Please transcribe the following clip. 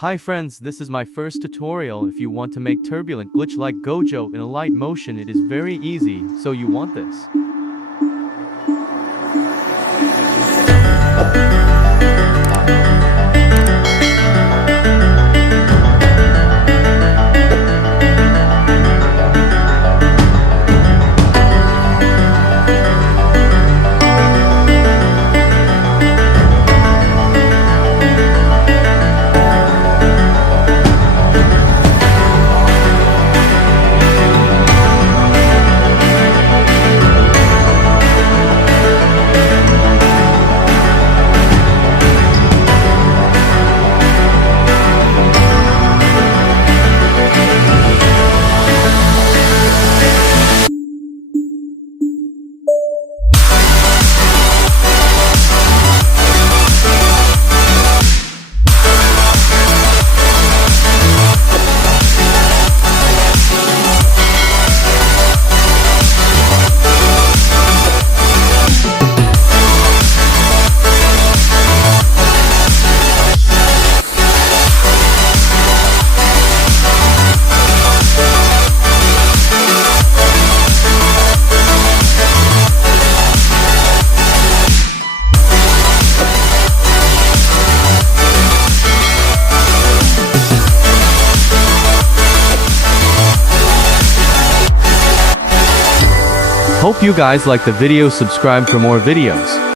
Hi friends, this is my first tutorial. If you want to make turbulent glitch like Gojo in a light motion, it is very easy, so you want this. Hope you guys like the video. Subscribe for more videos.